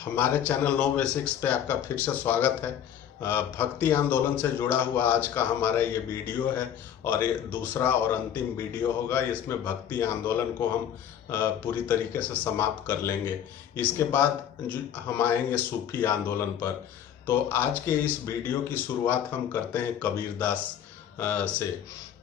हमारे channel know basics पे आपका फिर से स्वागत है। भक्ति आंदोलन से जुड़ा हुआ आज का हमारा ये वीडियो है और ये दूसरा और अंतिम वीडियो होगा। इसमें भक्ति आंदोलन को हम पूरी तरीके से समाप्त कर लेंगे। इसके बाद हम आएंगे सूफी आंदोलन पर। तो आज के इस वीडियो की शुरुआत हम करते हैं कबीरदास से।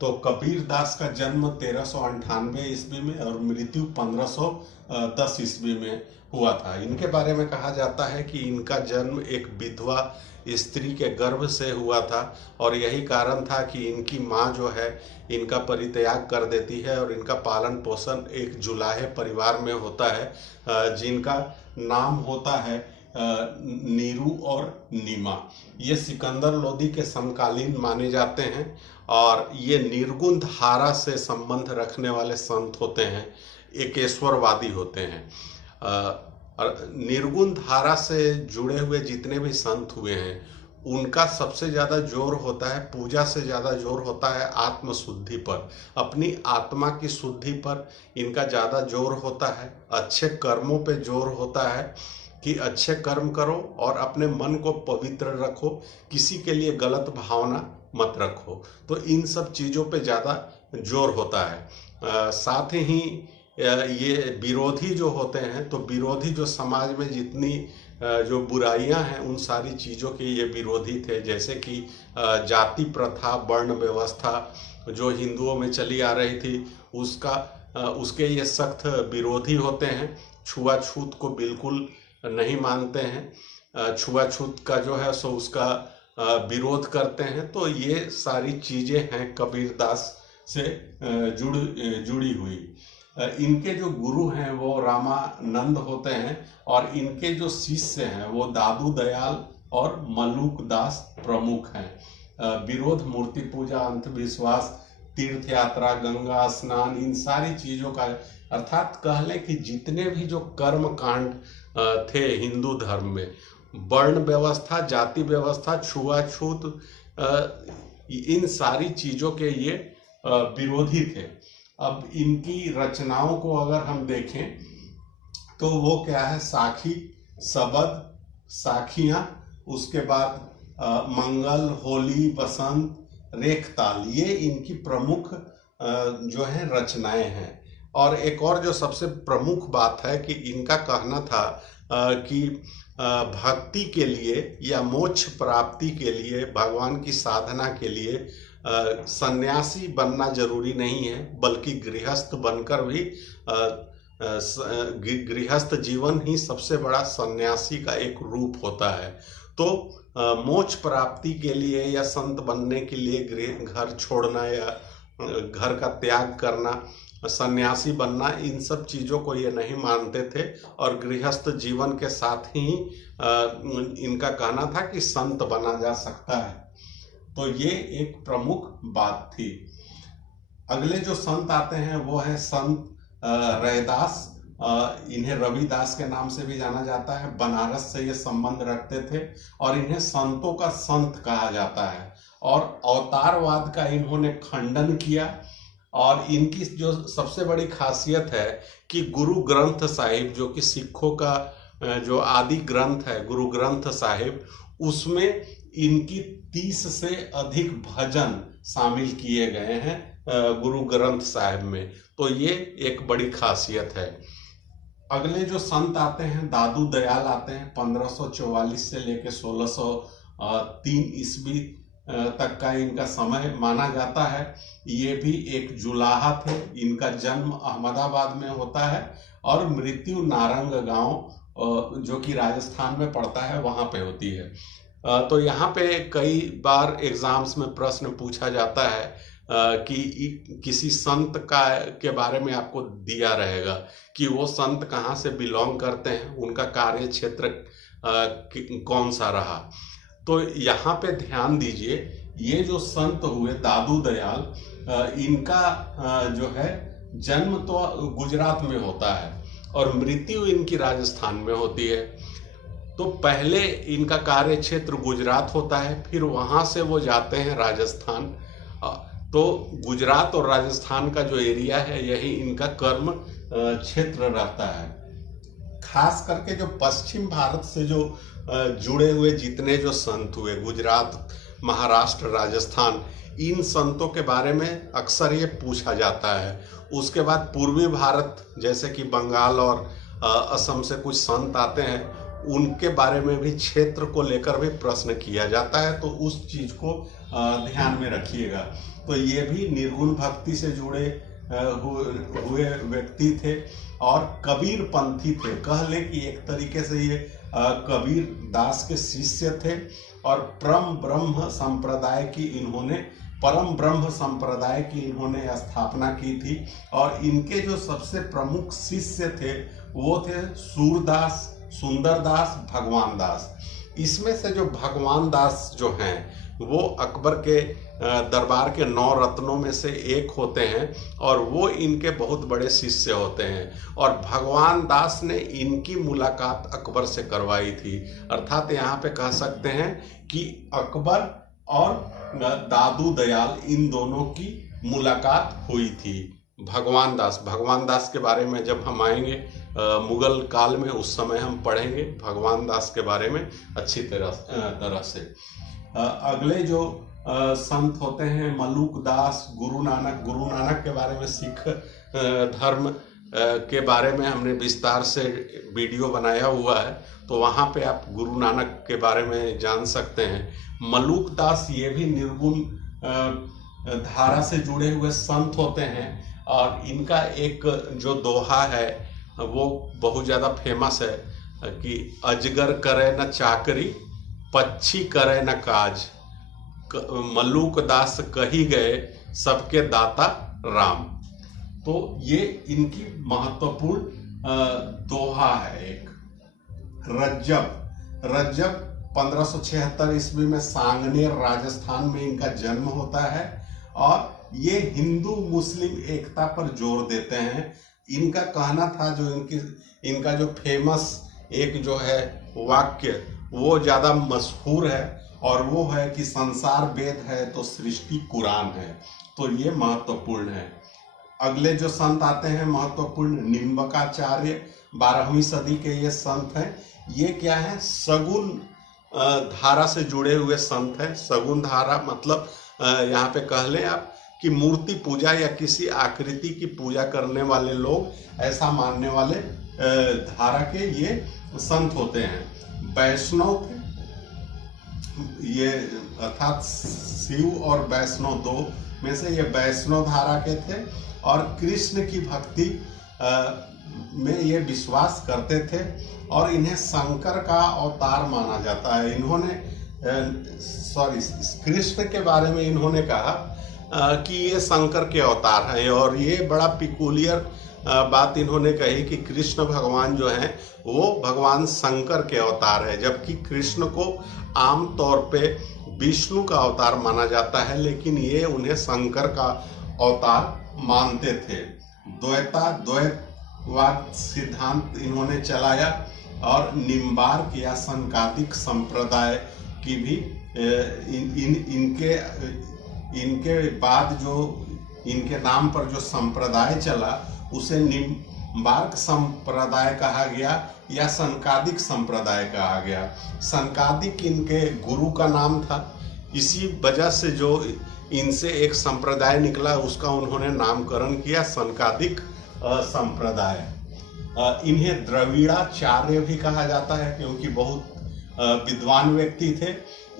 तो कबीरदास का जन्म 1398 ईस्वी में और मृत्यु 1510 ईस्वी में हुआ था। इनके बारे में कहा जाता है कि इनका जन्म एक विधवा स्त्री के गर्भ से हुआ था और यही कारण था कि इनकी माँ जो है इनका परित्याग कर देती है और इनका पालन पोषण एक जुलाहे परिवार में होता है जिनका नाम होता है नीरू और नीमा। ये सिकंदर लोदी के समकालीन माने जाते हैं और ये निर्गुण धारा से संबंध रखने वाले संत होते हैं, एकेश्वरवादी होते हैं। निर्गुण धारा से जुड़े हुए जितने भी संत हुए हैं उनका सबसे ज़्यादा जोर होता है, पूजा से ज़्यादा जोर होता है आत्मशुद्धि पर, अपनी आत्मा की शुद्धि पर इनका ज़्यादा जोर होता है। अच्छे कर्मों पे जोर होता है कि अच्छे कर्म करो और अपने मन को पवित्र रखो, किसी के लिए गलत भावना मत रखो। तो इन सब चीज़ों पे ज़्यादा जोर होता है। साथ ही ये विरोधी जो होते हैं, तो विरोधी जो समाज में जितनी जो बुराइयां हैं उन सारी चीज़ों के ये विरोधी थे। जैसे कि जाति प्रथा, वर्ण व्यवस्था जो हिंदुओं में चली आ रही थी उसके ये सख्त विरोधी होते हैं। छुआछूत को बिल्कुल नहीं मानते हैं, छुआछूत का जो है सो उसका विरोध करते हैं। तो ये सारी चीज़ें हैं कबीरदास से जुड़ी हुई। इनके जो गुरु हैं वो रामानंद होते हैं और इनके जो शिष्य हैं वो दादू दयाल और मलूक दास प्रमुख हैं। विरोध, मूर्ति पूजा, अंधविश्वास, तीर्थ यात्रा, गंगा स्नान, इन सारी चीज़ों का, अर्थात कह लें कि जितने भी जो कर्म कांड थे हिंदू धर्म में, वर्ण व्यवस्था, जाति व्यवस्था, छुआछूत, इन सारी चीज़ों के ये विरोधी थे। अब इनकी रचनाओं को अगर हम देखें तो वो क्या है, साखी, सबद, साखियाँ, उसके बाद मंगल, होली, बसंत, रेखताल, ये इनकी प्रमुख जो है रचनाएं हैं। और एक और जो सबसे प्रमुख बात है कि इनका कहना था कि भक्ति के लिए या मोक्ष प्राप्ति के लिए, भगवान की साधना के लिए सन्यासी बनना जरूरी नहीं है, बल्कि गृहस्थ बनकर भी गृहस्थ जीवन ही सबसे बड़ा सन्यासी का एक रूप होता है। तो मोक्ष प्राप्ति के लिए या संत बनने के लिए घर छोड़ना या घर का त्याग करना, सन्यासी बनना, इन सब चीज़ों को ये नहीं मानते थे और गृहस्थ जीवन के साथ ही इनका कहना था कि संत बना जा सकता है। तो ये एक प्रमुख बात थी। अगले जो संत आते हैं वो है संत रैदास। इन्हें रविदास के नाम से भी जाना जाता है। बनारस से ये संबंध रखते थे और इन्हें संतों का संत कहा जाता है। और अवतारवाद का इन्होंने खंडन किया और इनकी जो सबसे बड़ी खासियत है कि गुरु ग्रंथ साहिब, जो कि सिखों का जो आदि ग्रंथ है गुरु ग्रंथ साहिब, उसमें इनकी 30 से अधिक भजन शामिल किए गए हैं गुरु ग्रंथ साहिब में। तो ये एक बड़ी खासियत है। अगले जो संत आते हैं दादू दयाल आते हैं। 1544 से लेकर 1603 ईस्वी तक का इनका समय माना जाता है। ये भी एक जुलाहा थे। इनका जन्म अहमदाबाद में होता है और मृत्यु नारंग गांव जो कि राजस्थान में पड़ता है वहाँ पे होती है। तो यहाँ पे कई बार एग्जाम्स में प्रश्न पूछा जाता है कि किसी संत के बारे में आपको दिया रहेगा कि वो संत कहाँ से बिलोंग करते हैं, उनका कार्य क्षेत्र कौन सा रहा। तो यहाँ पे ध्यान दीजिए, ये जो संत हुए दादू दयाल, इनका जो है जन्म तो गुजरात में होता है और मृत्यु इनकी राजस्थान में होती है। तो पहले इनका कार्य क्षेत्र गुजरात होता है, फिर वहाँ से वो जाते हैं राजस्थान। तो गुजरात और राजस्थान का जो एरिया है यही इनका कर्म क्षेत्र रहता है। खास करके जो पश्चिम भारत से जो जुड़े हुए जितने जो संत हुए, गुजरात, महाराष्ट्र, राजस्थान, इन संतों के बारे में अक्सर ये पूछा जाता है। उसके बाद पूर्वी भारत जैसे कि बंगाल और असम से कुछ संत आते हैं, उनके बारे में भी, क्षेत्र को लेकर भी प्रश्न किया जाता है, तो उस चीज को ध्यान में रखिएगा। तो ये भी निर्गुण भक्ति से जुड़े हुए व्यक्ति थे और कबीर पंथी थे। कह ले कि एक तरीके से ये कबीर दास के शिष्य थे और परम ब्रह्म संप्रदाय की इन्होंने स्थापना की थी। और इनके जो सबसे प्रमुख शिष्य थे वो थे सूरदास, सुंदरदास, भगवान दास। इसमें से जो भगवान दास जो हैं वो अकबर के दरबार के 9 रत्नों में से एक होते हैं और वो इनके बहुत बड़े शिष्य होते हैं। और भगवान दास ने इनकी मुलाकात अकबर से करवाई थी। अर्थात यहाँ पे कह सकते हैं कि अकबर और दादू दयाल, इन दोनों की मुलाकात हुई थी। भगवान दास के बारे में जब हम आएंगे मुगल काल में, उस समय हम पढ़ेंगे भगवान दास के बारे में अच्छी तरह से। अगले जो संत होते हैं मलूक दास, गुरु नानक के बारे में, सिख धर्म के बारे में हमने विस्तार से वीडियो बनाया हुआ है, तो वहाँ पे आप गुरु नानक के बारे में जान सकते हैं। मलूक दास ये भी निर्गुण धारा से जुड़े हुए संत होते हैं और इनका एक जो दोहा है वो बहुत ज़्यादा फेमस है कि अजगर करे न चाकरी, पक्षी करे न काज, मलूक दास कही गए सबके दाता राम। तो ये इनकी महत्वपूर्ण दोहा है। एक रज्जब 1576 ईस्वी में सांगनेर राजस्थान में इनका जन्म होता है और ये हिंदू मुस्लिम एकता पर जोर देते हैं। इनका कहना था, जो इनका जो फेमस एक जो है वाक्य वो ज़्यादा मशहूर है और वो है कि संसार वेद है तो सृष्टि कुरान है। तो ये महत्वपूर्ण है। अगले जो संत आते हैं महत्वपूर्ण, निम्बकाचार्य 12वीं सदी के ये संत हैं। ये क्या है, सगुन धारा से जुड़े हुए संत हैं। सगुन धारा मतलब यहाँ पे कह लें आप कि मूर्ति पूजा या किसी आकृति की पूजा करने वाले लोग, ऐसा मानने वाले धारा के ये संत होते हैं। वैष्णव थे ये, अर्थात शिव और वैष्णव दो में से ये वैष्णव धारा के थे और कृष्ण की भक्ति में ये विश्वास करते थे और इन्हें शंकर का अवतार माना जाता है। इन्होंने कृष्ण के बारे में इन्होंने कहा कि ये शंकर के अवतार हैं और ये बड़ा पिकुलियर बात इन्होंने कही कि कृष्ण भगवान जो हैं वो भगवान शंकर के अवतार है, जबकि कृष्ण को आम तौर पे विष्णु का अवतार माना जाता है, लेकिन ये उन्हें शंकर का अवतार मानते थे। द्वैतवाद सिद्धांत इन्होंने चलाया और निम्बार्क या संकादिक संप्रदाय की भी इनके बाद जो इनके नाम पर जो संप्रदाय चला उसे निम्बार्क संप्रदाय कहा गया या संकादिक संप्रदाय कहा गया। संकादिक इनके गुरु का नाम था, इसी वजह से जो इनसे एक संप्रदाय निकला उसका उन्होंने नामकरण किया संकादिक संप्रदाय। इन्हें द्रविड़ाचार्य भी कहा जाता है क्योंकि बहुत विद्वान व्यक्ति थे।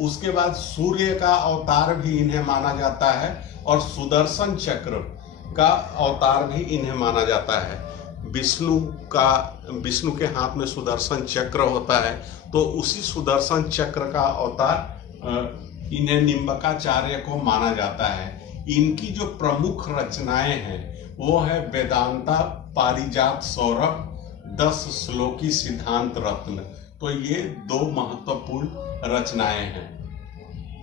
उसके बाद सूर्य का अवतार भी इन्हें माना जाता है और सुदर्शन चक्र का अवतार भी इन्हें माना जाता है। विष्णु के हाथ में सुदर्शन चक्र होता है, तो उसी सुदर्शन चक्र का अवतार इन्हें निम्बकाचार्य को माना जाता है। इनकी जो प्रमुख रचनाएं हैं वो है वेदांता पारिजात सौरभ, 10 श्लोकी सिद्धांत रत्न। तो ये 2 महत्वपूर्ण रचनाएं हैं।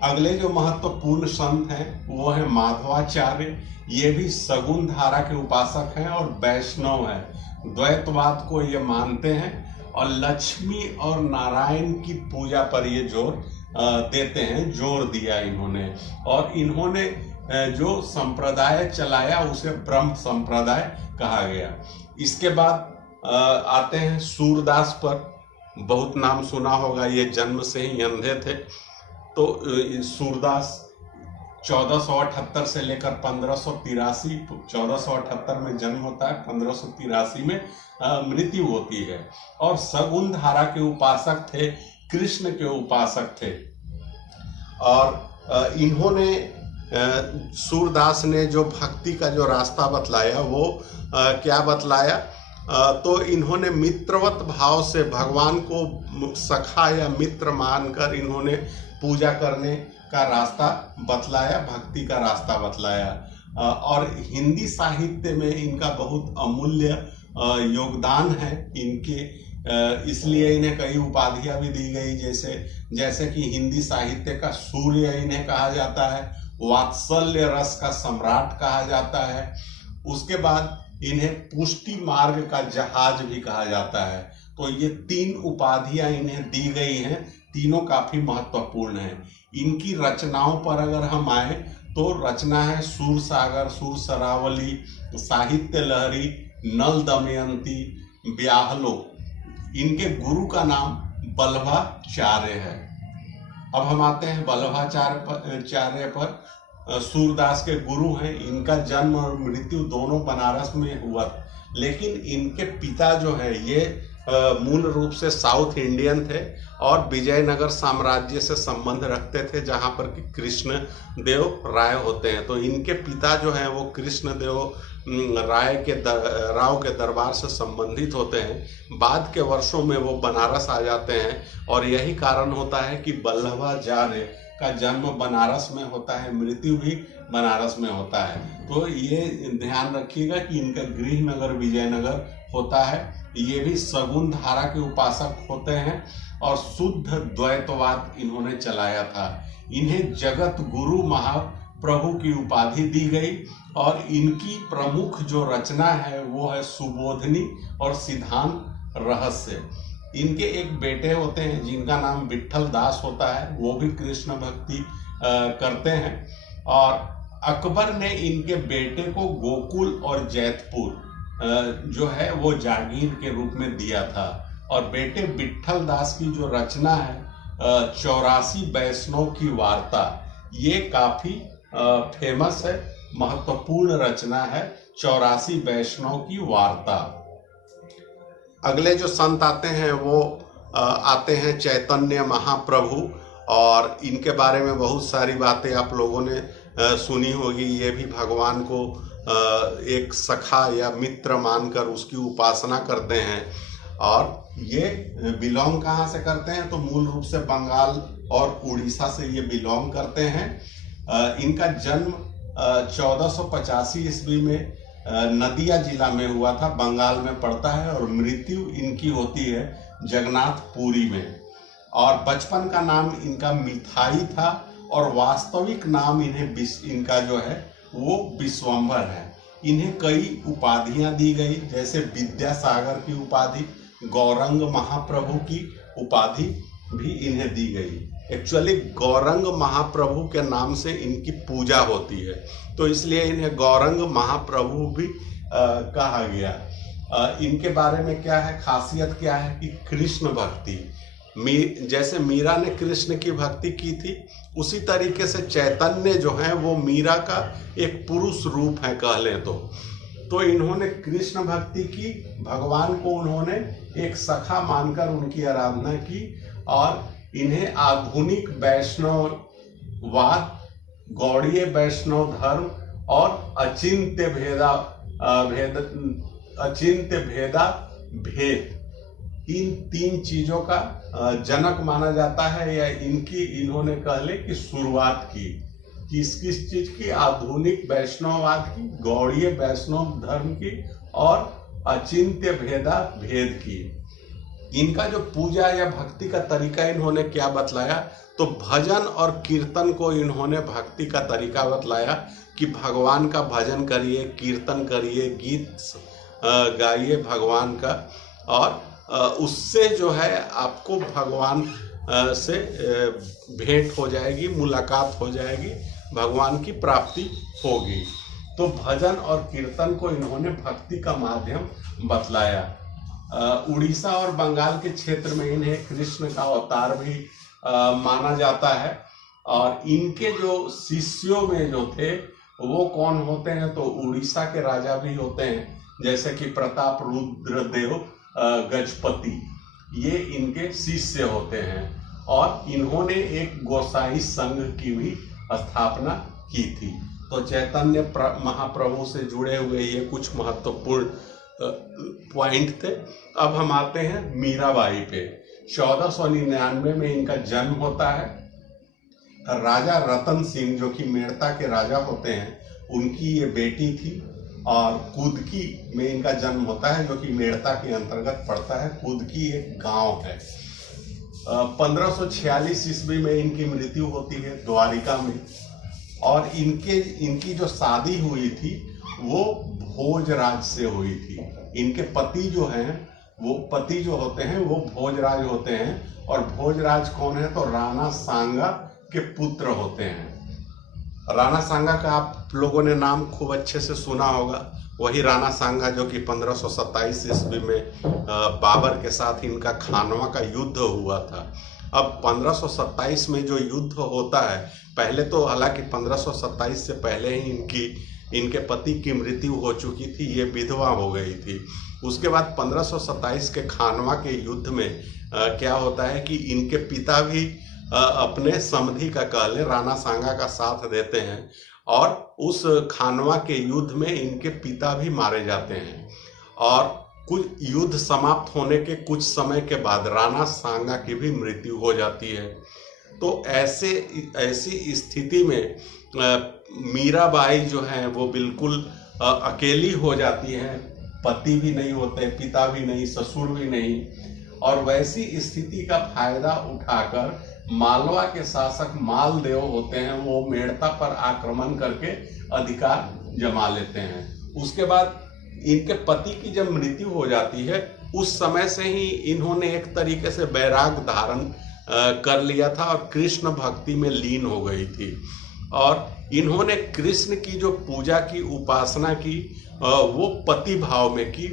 अगले जो महत्वपूर्ण संत हैं वो है माधवाचार्य। ये भी सगुन धारा के उपासक हैं और वैष्णव हैं। द्वैतवाद को ये मानते हैं और लक्ष्मी और नारायण की पूजा पर ये जोर देते हैं, जोर दिया इन्होंने। और इन्होंने जो संप्रदाय चलाया उसे ब्रह्म संप्रदाय कहा गया। इसके बाद आते हैं सूरदास पर। बहुत नाम सुना होगा, ये जन्म से ही अंधे थे। तो सूरदास 1478 से लेकर 1583, 1478 में जन्म होता है, 1583 में मृत्यु होती है। और सगुन धारा के उपासक थे, कृष्ण के उपासक थे। और इन्होंने सूरदास ने जो भक्ति का जो रास्ता बतलाया वो क्या बतलाया, तो इन्होंने मित्रवत भाव से भगवान को सखा या मित्र मानकर इन्होंने पूजा करने का रास्ता बतलाया, भक्ति का रास्ता बतलाया। और हिंदी साहित्य में इनका बहुत अमूल्य योगदान है इनके, इसलिए इन्हें कई उपाधियां भी दी गई, जैसे कि हिंदी साहित्य का सूर्य इन्हें कहा जाता है, वात्सल्य रस का सम्राट कहा जाता है। उसके बाद इन्हें पुष्टि मार्ग का जहाज भी कहा जाता है। तो ये 3 उपाधियां इन्हें दी गई हैं, तीनों काफी महत्वपूर्ण हैं। इनकी रचनाओं पर अगर हम आए तो रचना है सूर सागर, सूर सरावली, साहित्य लहरी, नल दमयंती, ब्याहलो। इनके गुरु का नाम बल्लभाचार्य है। अब हम आते हैं बल्लभाचार्य पर। सूरदास के गुरु हैं, इनका जन्म और मृत्यु दोनों बनारस में हुआ, लेकिन इनके पिता जो है ये मूल रूप से साउथ इंडियन थे और विजयनगर साम्राज्य से संबंध रखते थे, जहां पर कि कृष्ण देव राय होते हैं। तो इनके पिता जो हैं वो कृष्ण देव राव के दरबार से संबंधित होते हैं। बाद के वर्षों में वो बनारस आ जाते हैं और यही कारण होता है कि बल्लभाचार्य का जन्म बनारस में होता है, मृत्यु भी बनारस में होता है। तो ये ध्यान रखिएगा कि इनका गृह नगर विजयनगर होता है। ये भी सगुन धारा के उपासक होते हैं और शुद्ध द्वैतवाद इन्होंने चलाया था। इन्हें जगत गुरु महाप्रभु की उपाधि दी गई और इनकी प्रमुख जो रचना है वो है सुबोधनी और सिद्धांत रहस्य। इनके एक बेटे होते हैं जिनका नाम विट्ठल दास होता है, वो भी कृष्ण भक्ति करते हैं। और अकबर ने इनके बेटे को गोकुल और जैतपुर जो है वो जागीर के रूप में दिया था। और बेटे विट्ठल दास की जो रचना है 84 वैष्णव की वार्ता, ये काफी फेमस है, महत्वपूर्ण रचना है 84 वैष्णव की वार्ता। अगले जो संत आते हैं वो आते हैं चैतन्य महाप्रभु, और इनके बारे में बहुत सारी बातें आप लोगों ने सुनी होगी। ये भी भगवान को एक सखा या मित्र मानकर उसकी उपासना करते हैं। और ये बिलोंग कहाँ से करते हैं, तो मूल रूप से बंगाल और उड़ीसा से ये बिलोंग करते हैं। इनका जन्म 1485 ईस्वी में नदिया जिला में हुआ था, बंगाल में पड़ता है। और मृत्यु इनकी होती है जगन्नाथपुरी में। और बचपन का नाम इनका मिठाई था और वास्तविक नाम इनका जो है वो विश्वंभर है। इन्हें कई उपाधियां दी गई, जैसे विद्यासागर की उपाधि, गौरंग महाप्रभु की उपाधि भी इन्हें दी गई। एक्चुअली गौरंग महाप्रभु के नाम से इनकी पूजा होती है, तो इसलिए इन्हें गौरंग महाप्रभु भी कहा गया। इनके बारे में क्या है, खासियत क्या है कि कृष्ण भक्ति, जैसे मीरा ने कृष्ण की भक्ति की थी, उसी तरीके से चैतन्य जो है वो मीरा का एक पुरुष रूप है कह लें तो इन्होंने कृष्ण भक्ति की, भगवान को उन्होंने एक सखा मानकर उनकी आराधना की। और इन्हें आधुनिक वैष्णववाद, गौड़ीय वैष्णव धर्म और अचिंत्य भेद, इन 3 चीजों का जनक माना जाता है, या इन्होंने कह ले कि शुरुआत की। किस चीज की, आधुनिक वैष्णववाद की, गौड़ीय वैष्णव धर्म की और अचिंत्य भेद की। इनका जो पूजा या भक्ति का तरीका इन्होंने क्या बतलाया, तो भजन और कीर्तन को इन्होंने भक्ति का तरीका बतलाया कि भगवान का भजन करिए, कीर्तन करिए, गीत गाइए भगवान का, और उससे जो है आपको भगवान से भेंट हो जाएगी, मुलाकात हो जाएगी, भगवान की प्राप्ति होगी। तो भजन और कीर्तन को इन्होंने भक्ति का माध्यम बतलाया। उड़ीसा और बंगाल के क्षेत्र में इन्हें कृष्ण का अवतार भी माना जाता है। और इनके जो शिष्यों में जो थे वो कौन होते हैं, तो उड़ीसा के राजा भी होते हैं, जैसे कि प्रताप रुद्रदेव गजपति, ये इनके शिष्य होते हैं। और इन्होंने एक गोसाई संघ की भी स्थापना की थी। तो चैतन्य महाप्रभु से जुड़े हुए ये कुछ महत्वपूर्ण पॉइंट थे। अब हम आते हैं मीराबाई पे। 1499 में इनका जन्म होता है। राजा रतन सिंह जो कि मेड़ता के राजा होते हैं, उनकी ये बेटी थी। और कुदकी में इनका जन्म होता है, जो कि मेड़ता के अंतर्गत पड़ता है। कुदकी एक गांव है। 1546 ईस्वी में इनकी मृत्यु होती है द्वारिका में। और इनकी जो शादी हुई थी वो भोजराज से हुई थी। इनके पति जो होते हैं वो भोजराज होते हैं। और भोजराज कौन है, तो राणा सांगा के पुत्र होते हैं। राणा सांगा का आप लोगों ने नाम खूब अच्छे से सुना होगा। वही राणा सांगा जो कि 1527 ईस्वी में बाबर के साथ इनका खानवा का युद्ध हुआ था। अब 1527 में जो युद्ध होता है, पहले तो हालांकि 1527 से पहले ही इनके पति की मृत्यु हो चुकी थी, ये विधवा हो गई थी। उसके बाद 1527 के खानवा के युद्ध में क्या होता है कि इनके पिता भी अपने समधी का कहले राणा सांगा का साथ देते हैं। और उस खानवा के युद्ध में इनके पिता भी मारे जाते हैं। और कुछ युद्ध समाप्त होने के कुछ समय के बाद राणा सांगा की भी मृत्यु हो जाती है। तो ऐसी स्थिति में मीराबाई जो है वो बिल्कुल अकेली हो जाती है। पति भी नहीं होते, पिता भी नहीं, ससुर भी नहीं। और वैसी स्थिति का फायदा उठाकर मालवा के शासक मालदेव होते हैं, वो मेड़ता पर आक्रमण करके अधिकार जमा लेते हैं। उसके बाद इनके पति की जब मृत्यु हो जाती है, उस समय से ही इन्होंने एक तरीके से वैराग धारण कर लिया था और कृष्ण भक्ति में लीन हो गई थी। और इन्होंने कृष्ण की जो पूजा की, उपासना की, वो पति भाव में की।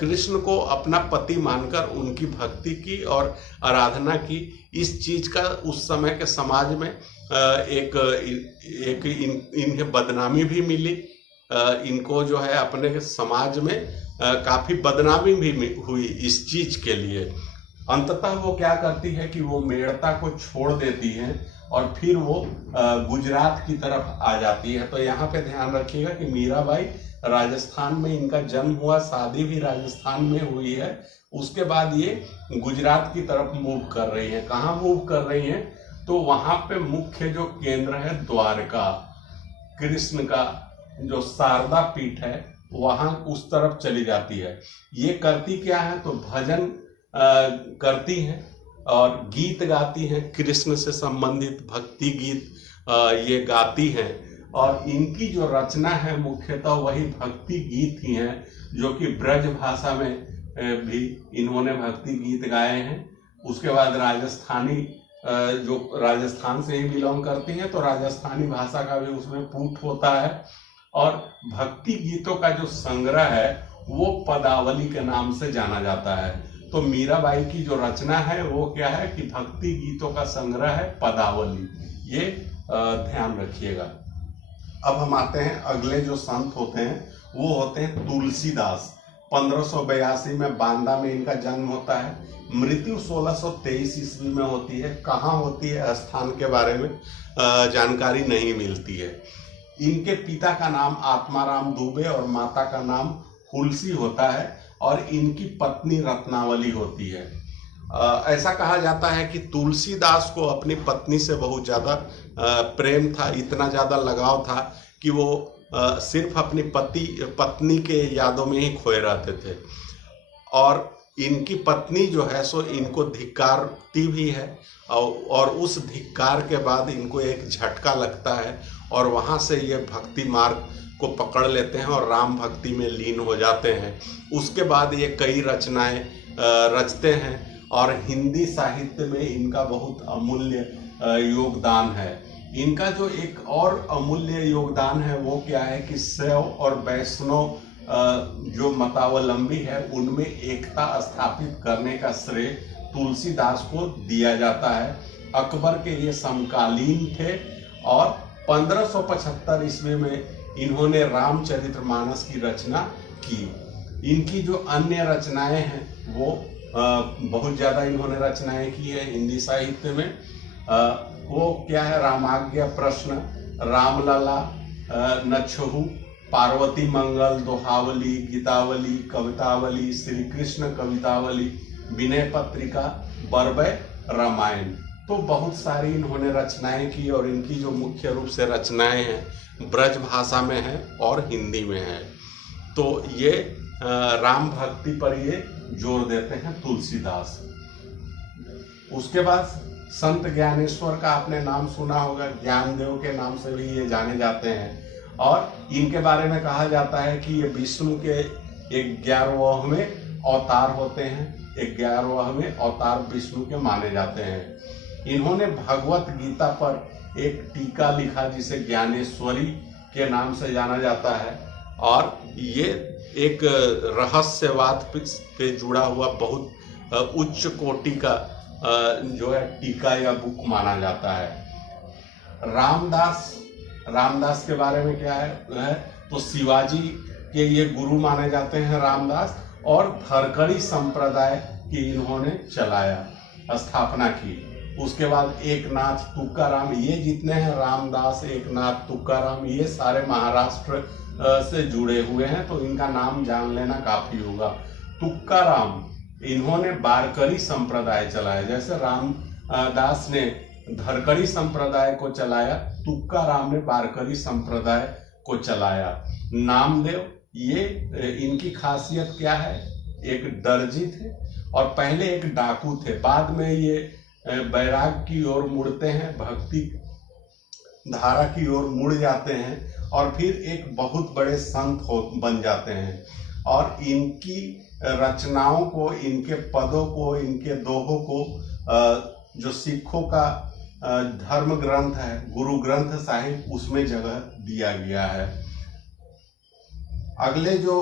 कृष्ण को अपना पति मानकर उनकी भक्ति की और आराधना की। इस चीज का उस समय के समाज में इन्हें बदनामी भी मिली। इनको जो है अपने समाज में काफी बदनामी भी हुई इस चीज के लिए। अंततः वो क्या करती है कि वो मेड़ता को छोड़ देती है और फिर वो गुजरात की तरफ आ जाती है। तो यहाँ पे ध्यान रखिएगा कि मीराबाई राजस्थान में इनका जन्म हुआ, शादी भी राजस्थान में हुई है। उसके बाद ये गुजरात की तरफ मूव कर रही है। कहाँ मूव कर रही है, तो वहां पे मुख्य जो केंद्र है द्वारका, कृष्ण का जो शारदा पीठ है वहां उस तरफ चली जाती है। ये करती क्या है, तो भजन करती हैं और गीत गाती हैं, कृष्ण से संबंधित भक्ति गीत ये गाती हैं। और इनकी जो रचना है मुख्यतः वही भक्ति गीत ही हैं, जो कि ब्रज भाषा में भी इन्होंने भक्ति गीत गाए हैं। उसके बाद राजस्थानी, जो राजस्थान से ही बिलोंग करती हैं, तो राजस्थानी भाषा का भी उसमें पुट होता है। और भक्ति गीतों का जो संग्रह है वो पदावली के नाम से जाना जाता है। तो मीराबाई की जो रचना है वो क्या है कि भक्ति गीतों का संग्रह है पदावली। ये ध्यान रखिएगा। अब हम आते हैं अगले जो संत होते हैं, वो होते हैं तुलसीदास। 1582 में बांदा में इनका जन्म होता है। मृत्यु 1623 ईस्वी में होती है। कहाँ होती है, स्थान के बारे में जानकारी नहीं मिलती है। इनके पिता का नाम आत्माराम दुबे और माता का नाम हुलसी होता है। और इनकी पत्नी रत्नावली होती है। ऐसा कहा जाता है कि तुलसीदास को अपनी पत्नी से बहुत ज़्यादा प्रेम था, इतना ज़्यादा लगाव था कि वो सिर्फ अपनी पत्नी के यादों में ही खोए रहते थे। और इनकी पत्नी जो है सो इनको धिक्कारती भी है। और उस धिक्कार के बाद इनको एक झटका लगता है और वहाँ से ये भक्ति मार्ग को पकड़ लेते हैं और राम भक्ति में लीन हो जाते हैं। उसके बाद ये कई रचनाएं रचते हैं और हिंदी साहित्य में इनका बहुत अमूल्य योगदान है। इनका जो एक और अमूल्य योगदान है वो क्या है कि शैव और वैष्णव जो मतावलंबी है उनमें एकता स्थापित करने का श्रेय तुलसीदास को दिया जाता है। अकबर के ये समकालीन थे और 1575 ईस्वी में इन्होंने रामचरितमानस की रचना की। इनकी जो अन्य रचनाएं हैं वो बहुत ज़्यादा इन्होंने रचनाएं की है हिंदी साहित्य में। वो क्या है, रामाज्ञा प्रश्न, रामलला, नच्छहु, पार्वती मंगल, दोहावली, गीतावली, कवितावली, श्री कृष्ण कवितावली, विनय पत्रिका, बरबय रामायण। तो बहुत सारी इन्होंने रचनाएं की और इनकी जो मुख्य रूप से रचनाएं हैं ब्रज भाषा में है और हिंदी में है। तो ये राम भक्ति पर ये जोर देते हैं तुलसीदास। उसके बाद संत ज्ञानेश्वर का आपने नाम सुना होगा, ज्ञानदेव के नाम से भी ये जाने जाते हैं और इनके बारे में कहा जाता है कि ये विष्णु के 11वें अवतार होते हैं। 11वें अवतार विष्णु के माने जाते हैं। इन्होंने भगवत गीता पर एक टीका लिखा जिसे ज्ञानेश्वरी के नाम से जाना जाता है और ये एक रहस्यवाद पे जुड़ा हुआ बहुत उच्च कोटि का जो है टीका या बुक माना जाता है। रामदास के बारे में क्या है तो शिवाजी के ये गुरु माने जाते हैं रामदास, और धरकड़ी संप्रदाय की इन्होंने चलाया, स्थापना की। उसके बाद एकनाथ तुकाराम, ये जितने हैं रामदास, एकनाथ, तुकाराम, ये सारे महाराष्ट्र से जुड़े हुए हैं, तो इनका नाम जान लेना काफी होगा। तुकाराम इन्होंने वारकरी संप्रदाय चलाया, जैसे रामदास ने धरकड़ी संप्रदाय को चलाया, तुकाराम ने वारकरी संप्रदाय को चलाया। नामदेव, ये इनकी खासियत क्या है, एक दर्जी थे और पहले एक डाकू थे, बाद में ये वैराग की ओर मुड़ते हैं, भक्ति धारा की ओर मुड़ जाते हैं और फिर एक बहुत बड़े संत बन जाते हैं। और इनकी रचनाओं को, इनके पदों को, इनके दोहों को जो सिखों का धर्म ग्रंथ है गुरु ग्रंथ साहिब, उसमें जगह दिया गया है। अगले जो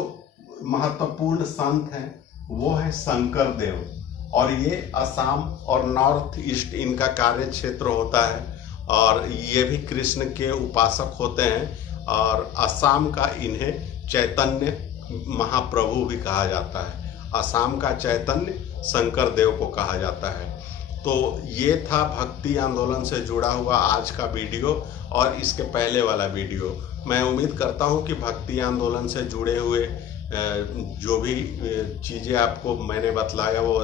महत्वपूर्ण संत हैं वो है शंकर देव, और ये असम और नॉर्थ ईस्ट इनका कार्य क्षेत्र होता है और ये भी कृष्ण के उपासक होते हैं और असम का इन्हें चैतन्य महाप्रभु भी कहा जाता है। असम का चैतन्य शंकर देव को कहा जाता है। तो ये था भक्ति आंदोलन से जुड़ा हुआ आज का वीडियो और इसके पहले वाला वीडियो। मैं उम्मीद करता हूँ कि भक्ति आंदोलन से जुड़े हुए जो भी चीज़ें आपको मैंने बतलाया वो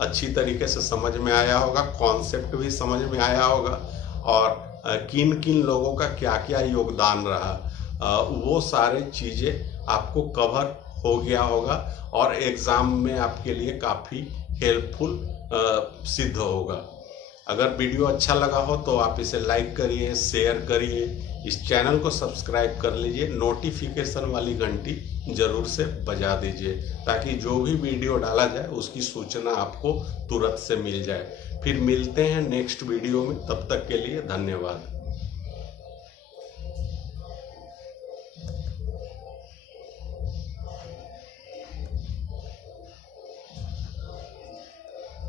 अच्छी तरीके से समझ में आया होगा, कॉन्सेप्ट भी समझ में आया होगा और किन किन लोगों का क्या क्या योगदान रहा वो सारे चीज़ें आपको कवर हो गया होगा और एग्ज़ाम में आपके लिए काफ़ी हेल्पफुल सिद्ध होगा। अगर वीडियो अच्छा लगा हो तो आप इसे लाइक करिए, शेयर करिए, इस चैनल को सब्सक्राइब कर लीजिए, नोटिफिकेशन वाली घंटी ज़रूर से बजा दीजिए ताकि जो भी वीडियो डाला जाए उसकी सूचना आपको तुरंत से मिल जाए। फिर मिलते हैं नेक्स्ट वीडियो में, तब तक के लिए धन्यवाद।